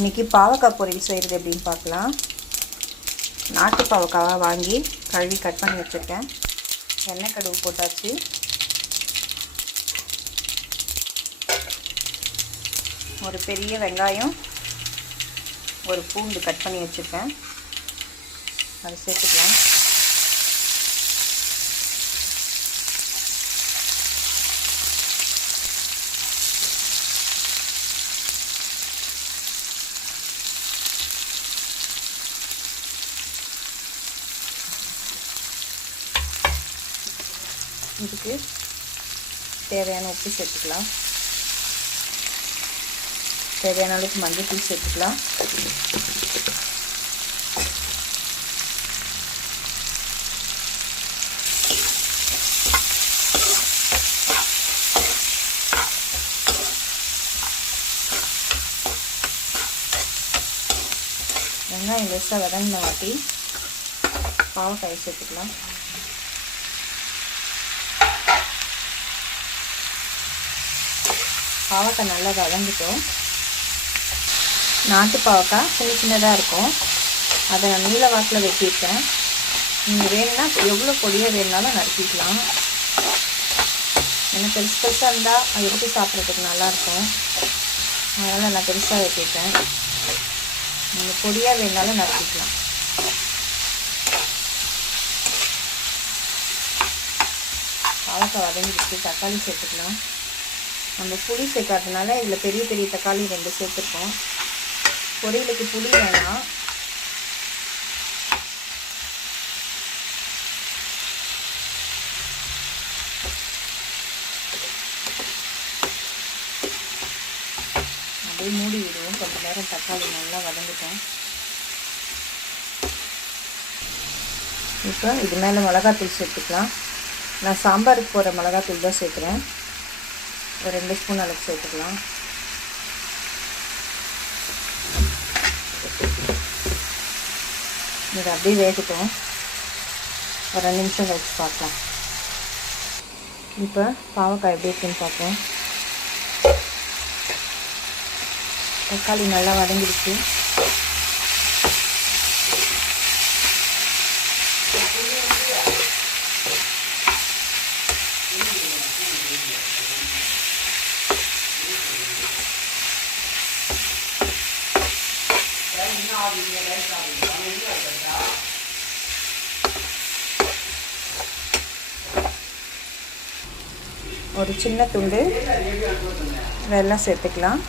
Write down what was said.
இன்றைக்கி பாவக்காய் பொரியல் செய்கிறது எப்படின்னு பார்க்கலாம். நாட்டு பாவக்காவை வாங்கி கழுவி கட் பண்ணி வச்சுருக்கேன். எண்ணெய் கடுகு போட்டாச்சு. ஒரு பெரிய வெங்காயம், ஒரு பூண்டு கட் பண்ணி வச்சுருக்கேன், அதை சேர்த்துக்கலாம். இதுக்கு தேவையான உப்பு சேர்த்துக்கலாம். தேவையான அளவுக்கு மஞ்சள் தூள் சேர்த்துக்கலாம். வெங்காயம் லேசாக வதங்கின வாட்டி பாவக்காயை சேர்த்துக்கலாம். பாவக்காய் நல்லா வதங்கிட்டோம். நாட்டு பாவக்காய் சின்ன சின்னதாக இருக்கும், அதை நான் நீல வாக்கில் வெட்டியிருக்கேன். நீங்கள் வேணும்னா எவ்வளோ பொடியாக வேணுனாலும் நறுக்கிக்கலாம். எனக்கு பெருசு பெருசாக இருந்தால் அது எடுத்து சாப்பிட்றதுக்கு நல்லாயிருக்கும், அதனால் நான் பெருசாக வெட்டியிருக்கேன். நீங்கள் பொடியாக வேணுனாலும் நறுக்கிக்கலாம். பாவக்காய் வதங்கிட்டு தக்காளி சேர்த்துக்கலாம். நம்ம புளி சேர்க்காததுனால இதில் பெரிய பெரிய தக்காளி 2 சேர்த்துருக்கோம். பொரியலுக்கு புளி வேணாம். அப்படியே மூடி விடுவோம். கொஞ்சம் நேரம் தக்காளி நல்லா வதங்கிட்டோம். இப்போ இது மேலே மிளகாத்தூள் சேர்த்துக்கலாம். நான் சாம்பாருக்கு போகிற மிளகாத்தூள் தான் சேர்க்குறேன். ஒரு 2 ஸ்பூன் அளவுக்கு சேர்த்துக்கலாம். இது அப்படியே வேகட்டும். ஒரு 2 நிமிஷம் கழிச்சு பார்க்கலாம். இப்போ பாவக்காய் எப்படி இருக்குன்னு பார்ப்போம். தக்காளி நல்லா வதங்கிடுச்சு. ஒரு சின்ன துண்டு வெல்லம் சேர்த்துக்கலாம்.